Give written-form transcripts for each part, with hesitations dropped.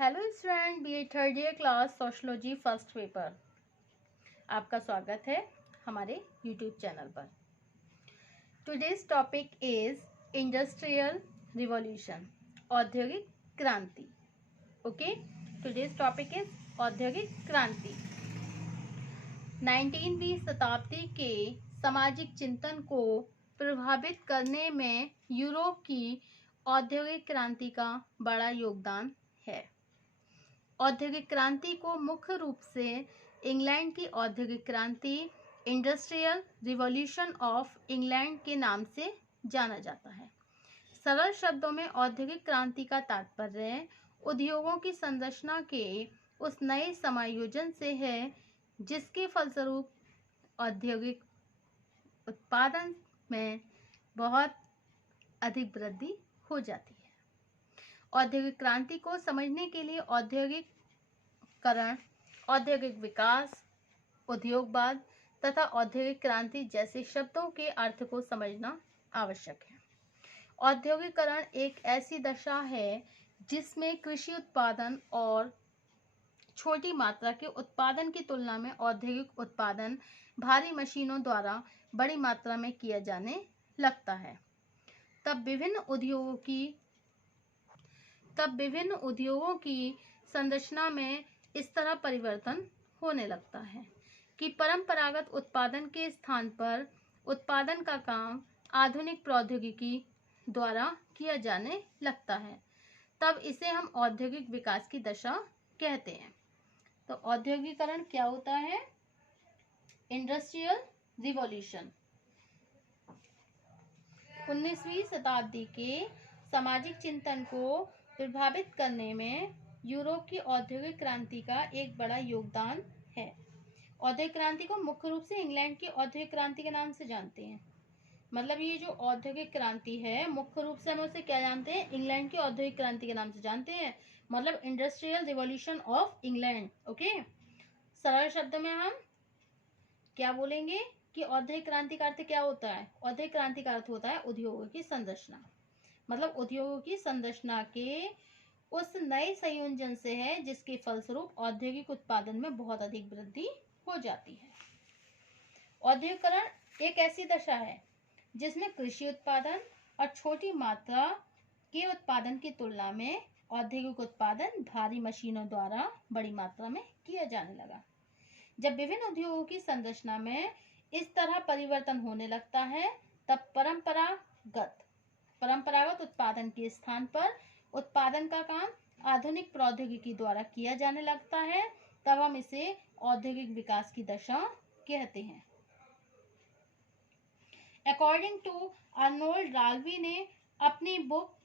Hello student, B third year class sociology first paper. आपका स्वागत है हमारे यूट्यूब चैनल पर। Today's topic is industrial revolution, औद्योगिक क्रांति। ओके, टुडेज टॉपिक इज औद्योगिक क्रांति। 19वीं शताब्दी के सामाजिक चिंतन को प्रभावित करने में यूरोप की औद्योगिक क्रांति का बड़ा योगदान है। औद्योगिक क्रांति को मुख्य रूप से इंग्लैंड की औद्योगिक क्रांति, इंडस्ट्रियल रिवॉल्यूशन ऑफ इंग्लैंड के नाम से जाना जाता है। सरल शब्दों में औद्योगिक क्रांति का तात्पर्य उद्योगों की संरचना के उस नए समायोजन से है जिसके फलस्वरूप औद्योगिक उत्पादन में बहुत अधिक वृद्धि हो जाती है। औद्योगिक क्रांति को समझने के लिए औद्योगिकरण, औद्योगिक विकास, उद्योगवाद तथा औद्योगिक क्रांति जैसे शब्दों के अर्थ को समझना आवश्यक है। औद्योगिकरण एक ऐसी दशा है जिसमें कृषि उत्पादन और छोटी मात्रा के उत्पादन की तुलना में औद्योगिक उत्पादन भारी मशीनों द्वारा बड़ी मात्रा में किया जाने लगता है। तब विभिन्न उद्योगों की संरचना में इस तरह परिवर्तन होने लगता है कि परंपरागत उत्पादन के स्थान पर उत्पादन का काम आधुनिक प्रौद्योगिकी द्वारा किया जाने लगता है। तब इसे हम औद्योगिक विकास की दशा कहते हैं। तो औद्योगिकरण क्या होता है? इंडस्ट्रियल रिवॉल्यूशन 19वीं शताब्दी के सामाजिक चिंतन को प्रभावित करने में यूरोप की औद्योगिक क्रांति का एक बड़ा योगदान है। औद्योगिक क्रांति को मुख्य रूप से इंग्लैंड की औद्योगिक क्रांति के नाम से जानते हैं। मतलब ये जो औद्योगिक क्रांति है, मुख्य रूप से हम उसे क्या जानते हैं? इंग्लैंड की औद्योगिक क्रांति के नाम से जानते हैं। मतलब industrial revolution of England. Okay, सरल शब्द में हम क्या बोलेंगे कि औद्योगिक क्रांति का अर्थ क्या होता है? औद्योगिक क्रांति का अर्थ होता है उद्योगों की संरचना। मतलब उद्योगों की संरचना के उस नए संयोजन से है जिसके फलस्वरूप औद्योगिक उत्पादन में बहुत अधिक वृद्धि हो जाती है। औद्योगिकरण एक ऐसी दशा है जिसमें कृषि उत्पादन और छोटी मात्रा के उत्पादन की तुलना में औद्योगिक उत्पादन भारी मशीनों द्वारा बड़ी मात्रा में किया जाने लगा। जब विभिन्न उद्योगों की संरचना में इस तरह परिवर्तन होने लगता है तब परंपरागत उत्पादन के स्थान पर उत्पादन का काम आधुनिक प्रौद्योगिकी द्वारा किया जाने लगता है। तब हम इसे औद्योगिक विकास की दशा कहते हैं। अकॉर्डिंग टू अर्नोल्ड राल्वी ने अपनी बुक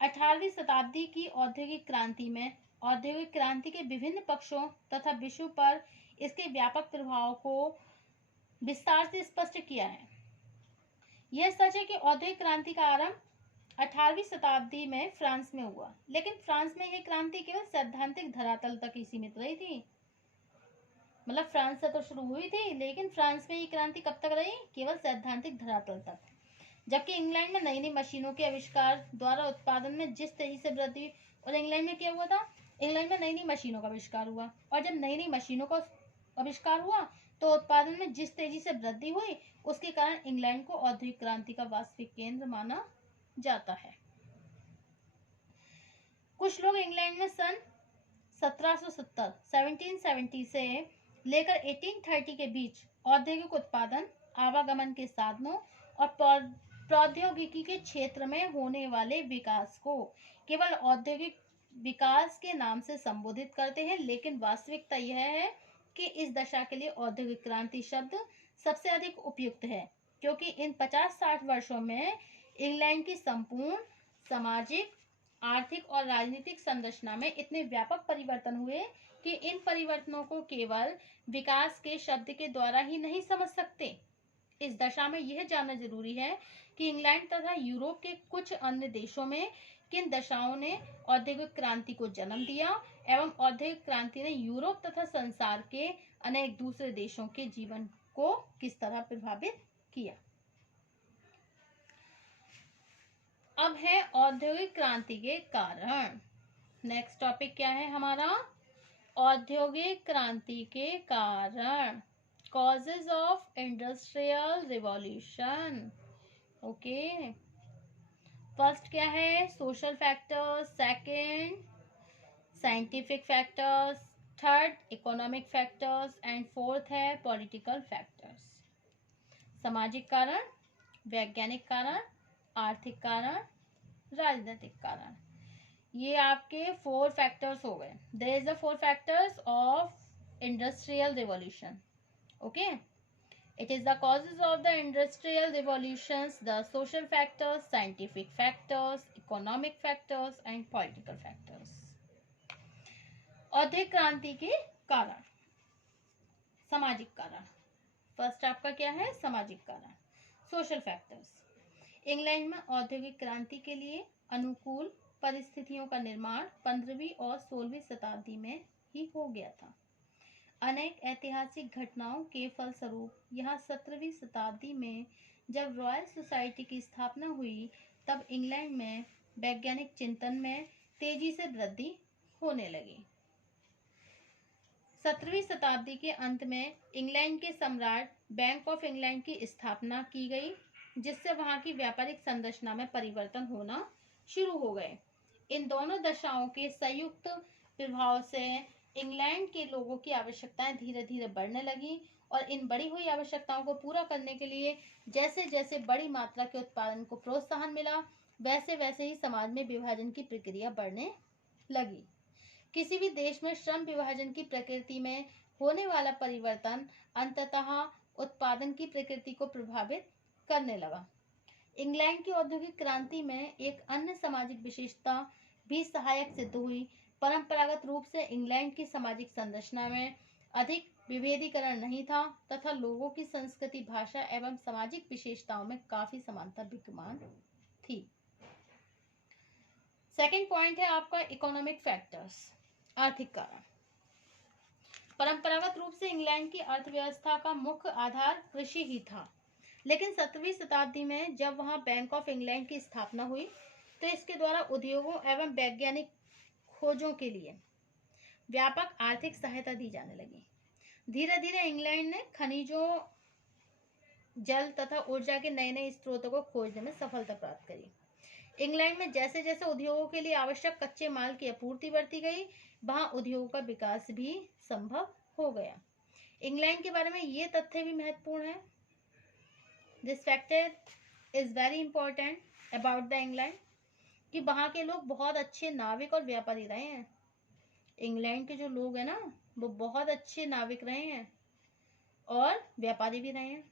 18वीं शताब्दी की औद्योगिक क्रांति में औद्योगिक क्रांति के विभिन्न पक्षों तथा विषयों पर इसके व्यापक प्रभाव को विस्तार से स्पष्ट किया है। यह सच है कि औद्योगिक क्रांति का आरंभ 18वीं शताब्दी में फ्रांस में हुआ, लेकिन फ्रांस में यह क्रांति केवल सैद्धांतिक धरातल तक ही सीमित रही थी। मतलब फ्रांस से तो शुरू हुई थी, लेकिन फ्रांस में ये क्रांति कब तक रही? केवल सैद्धांतिक धरातल तक। जबकि इंग्लैंड में नई नई मशीनों के आविष्कार द्वारा उत्पादन में जिस तेजी से वृद्धि, और इंग्लैंड में क्या हुआ था? इंग्लैंड में नई नई मशीनों का आविष्कार हुआ, और जब नई नई मशीनों का आविष्कार हुआ तो उत्पादन में जिस तेजी से वृद्धि हुई उसके कारण इंग्लैंड को औद्योगिक क्रांति का वास्तविक केंद्र माना जाता है। कुछ लोग इंग्लैंड में सन 1770 से लेकर 1830 के बीच औद्योगिक उत्पादन, आवागमन के साधनों और प्रौद्योगिकी के क्षेत्र में होने वाले विकास को केवल औद्योगिक विकास के नाम से संबोधित करते हैं, लेकिन वास्तविकता यह है कि इस दशा के लिए औद्योगिक क्रांति शब्द सबसे अधिक उपयुक्त है, क्योंकि इन 50-60 वर्षों में इंग्लैंड की संपूर्ण सामाजिक, आर्थिक और राजनीतिक संरचना में इतने व्यापक परिवर्तन हुए कि इन परिवर्तनों को केवल विकास के शब्द के द्वारा ही नहीं समझ सकते। इस दशा में यह जानना जरूरी है कि इंग्लैंड तथा यूरोप के कुछ अन्य देशों में किन दशाओं ने औद्योगिक क्रांति को जन्म दिया एवं औद्योगिक क्रांति ने यूरोप तथा संसार के अनेक दूसरे देशों के जीवन को किस तरह प्रभावित किया। अब है औद्योगिक क्रांति के कारण। नेक्स्ट टॉपिक क्या है हमारा? औद्योगिक क्रांति के कारण, causes of industrial revolution. Okay, first क्या है? Social factors, second scientific factors, third economic factors and fourth है पॉलिटिकल फैक्टर्स। सामाजिक कारण, वैज्ञानिक कारण, आर्थिक कारण, राजनीतिक कारण। ये आपके 4 फैक्टर्स हो गए। There is the 4 factors of industrial revolution. Okay, it is the causes of the industrial revolutions, the social factors, scientific factors, economic factors and political factors। औद्योगिक क्रांति के कारण, सामाजिक कारण। फर्स्ट आपका क्या है? सामाजिक कारण, सोशल फैक्टर्स। इंग्लैंड में औद्योगिक क्रांति के लिए अनुकूल परिस्थितियों का निर्माण 15वीं और 16वीं शताब्दी में ही हो गया था। अनेक ऐतिहासिक घटनाओं के फलस्वरूप यहाँ 17वीं शताब्दी में जब रॉयल सोसाइटी की स्थापना हुई, तब इंग्लैंड में वैज्ञानिक चिंतन में तेजी से वृद्धि होने लगी। 17वीं शताब्दी के अंत में इंग्लैंड के सम्राट बैंक ऑफ इंग्लैंड की स्थापना की गई, जिससे वहां की व्यापारिक संरचना में परिवर्तन होना शुरू हो गए। इन दोनों दशाओं के संयुक्त प्रभाव से इंग्लैंड के लोगों की आवश्यकताएं धीरे धीरे बढ़ने लगी और इन बढ़ी हुई आवश्यकताओं को पूरा करने के लिए जैसे जैसे बड़ी मात्रा के उत्पादन को प्रोत्साहन मिला, वैसे वैसे ही समाज में विभाजन की प्रक्रिया बढ़ने लगी। किसी भी देश में श्रम विभाजन की प्रकृति में होने वाला परिवर्तन अंततः उत्पादन की प्रकृति को प्रभावित करने लगा। इंग्लैंड की औद्योगिक क्रांति में एक अन्य सामाजिक विशेषता भी सहायक सिद्ध हुई। परंपरागत रूप से इंग्लैंड की सामाजिक संरचना में अधिक विभेदीकरण नहीं था तथा लोगों की संस्कृति, भाषा एवं सामाजिक विशेषताओं में काफी समानता विद्यमान थी। सेकंड पॉइंट है आपका इकोनॉमिक फैक्टर्स, आर्थिक कारण। परंपरागत रूप से इंग्लैंड की अर्थव्यवस्था का मुख्य आधार कृषि ही था, लेकिन 17वीं शताब्दी में जब वहां बैंक ऑफ इंग्लैंड की स्थापना हुई, तो इसके द्वारा उद्योगों एवं वैज्ञानिक खोजों के लिए व्यापक आर्थिक सहायता दी जाने लगी। धीरे धीरे इंग्लैंड ने खनिजों, जल तथा ऊर्जा के नए नए स्रोतों को खोजने में सफलता प्राप्त करी। इंग्लैंड में जैसे जैसे उद्योगों के लिए आवश्यक कच्चे माल की आपूर्ति बढ़ती गई, वहां उद्योगों का विकास भी संभव हो गया। इंग्लैंड के बारे में ये तथ्य भी महत्वपूर्ण है। This factor is very important about the England कि वहां के लोग बहुत अच्छे नाविक और व्यापारी रहे हैं। इंग्लैंड के जो लोग हैं ना, वो बहुत अच्छे नाविक रहे हैं और व्यापारी भी रहे हैं।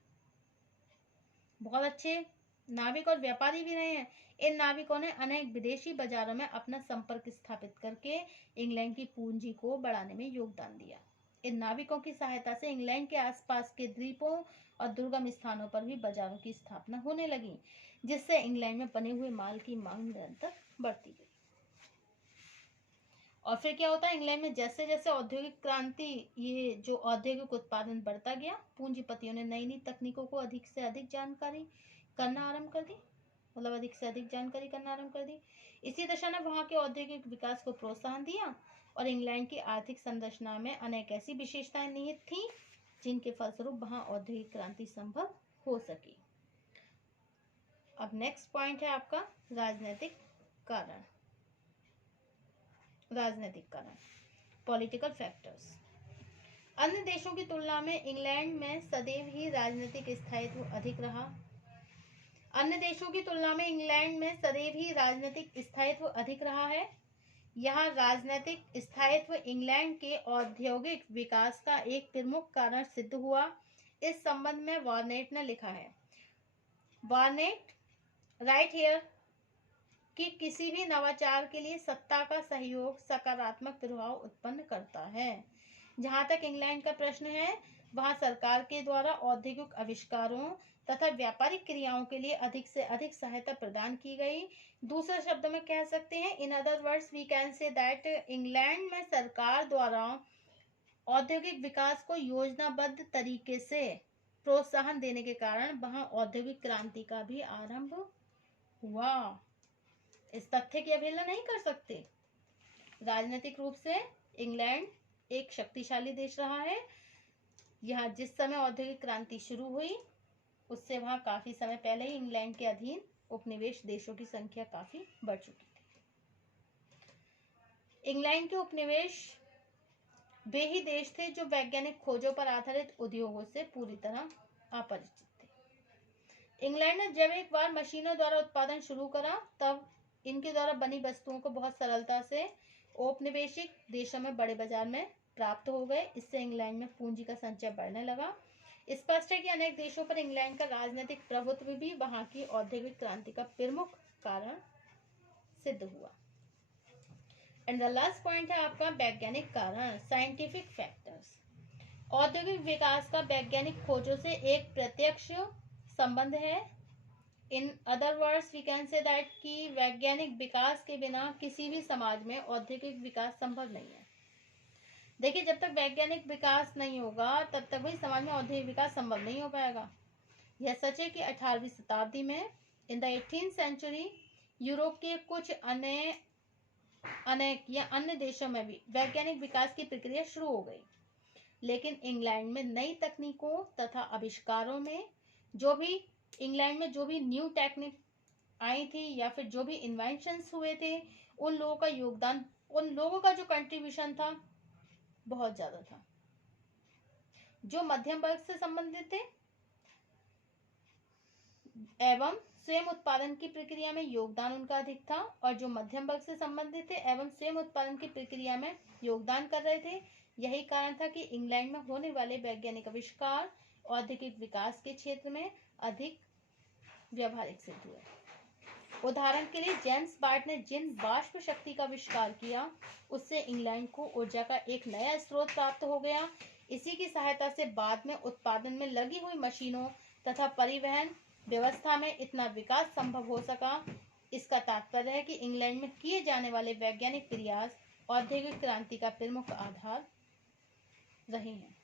बहुत अच्छे नाविक और व्यापारी भी रहे हैं। इन नाविकों ने अनेक विदेशी बाजारों में अपना संपर्क स्थापित करके इंग्लैंड की पूंजी को बढ़ाने में योगदान दिया। इन नाविकों की सहायता से इंग्लैंड के आसपास के द्वीपों और दुर्गम स्थानों पर भी बाजारों की स्थापना होने लगी, जिससे इंग्लैंड में बने हुए माल की मांग निरंतर बढ़ती गई। और फिर क्या होता है, इंग्लैंड में जैसे जैसे औद्योगिक क्रांति, ये जो औद्योगिक उत्पादन बढ़ता गया, पूंजीपतियों ने नई नई तकनीकों को अधिक से अधिक जानकारी करना आरंभ कर दी, मतलब अधिक से अधिक जानकारी करना आरंभ कर दी। इसी दशा ने वहां के औद्योगिक विकास को प्रोत्साहन दिया और इंग्लैंड की आर्थिक संरचना में अनेक ऐसी विशेषताएं निहित थी जिनके फलस्वरूप वहां औद्योगिक क्रांति संभव हो सकी। अब नेक्स्ट पॉइंट है आपका राजनीतिक कारण। राजनीतिक कारण, पॉलिटिकल फैक्टर्स। अन्य देशों की तुलना में इंग्लैंड में सदैव ही राजनीतिक स्थायित्व अधिक रहा। अन्य देशों की तुलना में इंग्लैंड में सदैव ही राजनीतिक स्थायित्व अधिक रहा है। यहाँ राजनीतिक स्थायित्व इंग्लैंड के औद्योगिक विकास का एक प्रमुख कारण सिद्ध हुआ। इस संबंध में वार्नेट ने लिखा है, वार्नेट राइट हियर कि किसी भी नवाचार के लिए सत्ता का सहयोग सकारात्मक प्रभाव उत्पन्न करता है। जहां तक इंग्लैंड का प्रश्न है, वहां सरकार के द्वारा औद्योगिक आविष्कारों तथा व्यापारिक क्रियाओं के लिए अधिक से अधिक सहायता प्रदान की गई। दूसरे शब्दों में कह सकते हैं, in other words we can say that England में सरकार द्वारा औद्योगिक विकास को योजनाबद्ध तरीके से प्रोत्साहन देने के कारण वहां औद्योगिक क्रांति का भी आरंभ हुआ। इस तथ्य की अवहेलना नहीं कर सकते। राजनीतिक रूप से इंग्लैंड एक शक्तिशाली देश रहा है। यहाँ जिस समय औद्योगिक क्रांति शुरू हुई उससे वहाँ काफी समय पहले ही इंग्लैंड के अधीन उपनिवेश देशों की संख्या काफी बढ़ चुकी थी। इंग्लैंड के उपनिवेश वे ही देश थे जो वैज्ञानिक खोजों पर आधारित उद्योगों से पूरी तरह अपरिचित थे। इंग्लैंड ने जब एक बार मशीनों द्वारा उत्पादन शुरू करा तब इनके द्वारा बनी वस्तुओं को बहुत सरलता से औपनिवेशिक देशों में बड़े बाजार में प्राप्त हो गए। इससे इंग्लैंड में पूंजी का संचय बढ़ने लगा। स्पष्ट है कि अनेक देशों पर इंग्लैंड का राजनीतिक प्रभुत्व भी वहां की औद्योगिक क्रांति का प्रमुख कारण सिद्ध हुआ। एंड द लास्ट पॉइंट है आपका वैज्ञानिक कारण, साइंटिफिक फैक्टर्स। औद्योगिक विकास का वैज्ञानिक खोजों से एक प्रत्यक्ष संबंध है। In other words we can say that कि वैज्ञानिक विकास के बिना किसी भी समाज में औद्योगिक विकास संभव नहीं है। देखिए, जब तक वैज्ञानिक विकास नहीं होगा तब तक भाई समाज में औद्योगिक विकास संभव नहीं हो पाएगा। यह सच है कि 18वीं शताब्दी में in the 18th century Europe के कुछ अनेक या अन्य देशों में भी वैज्ञानिक विकास की प्रक्रिया शुरू हो गई। लेकिन इंग्लैंड में नई तकनीकों तथा आविष्कारों में जो भी न्यू टेक्निक आई थी या फिर जो भी इन्वेंशंस हुए थे, उन लोगों का योगदान, उन लोगों का जो कंट्रीब्यूशन था बहुत ज्यादा था। जो मध्यम वर्ग से संबंधित थे एवं स्वयं उत्पादन की प्रक्रिया में योगदान उनका अधिक था, और जो मध्यम वर्ग से संबंधित थे एवं स्वयं उत्पादन की प्रक्रिया में योगदान कर रहे थे, यही कारण था कि इंग्लैंड में होने वाले वैज्ञानिक आविष्कार औद्योगिक विकास के क्षेत्र में अधिक व्यावहारिक सिद्ध हुए। उदाहरण के लिए जेम्स वाट ने जिन वाष्प शक्ति का आविष्कार किया उससे इंग्लैंड को ऊर्जा का एक नया स्रोत प्राप्त हो गया। इसी की सहायता से बाद में उत्पादन में लगी हुई मशीनों तथा परिवहन व्यवस्था में इतना विकास संभव हो सका। इसका तात्पर्य है कि इंग्लैंड में किए जाने वाले वैज्ञानिक प्रयास औद्योगिक क्रांति का प्रमुख आधार रहे हैं।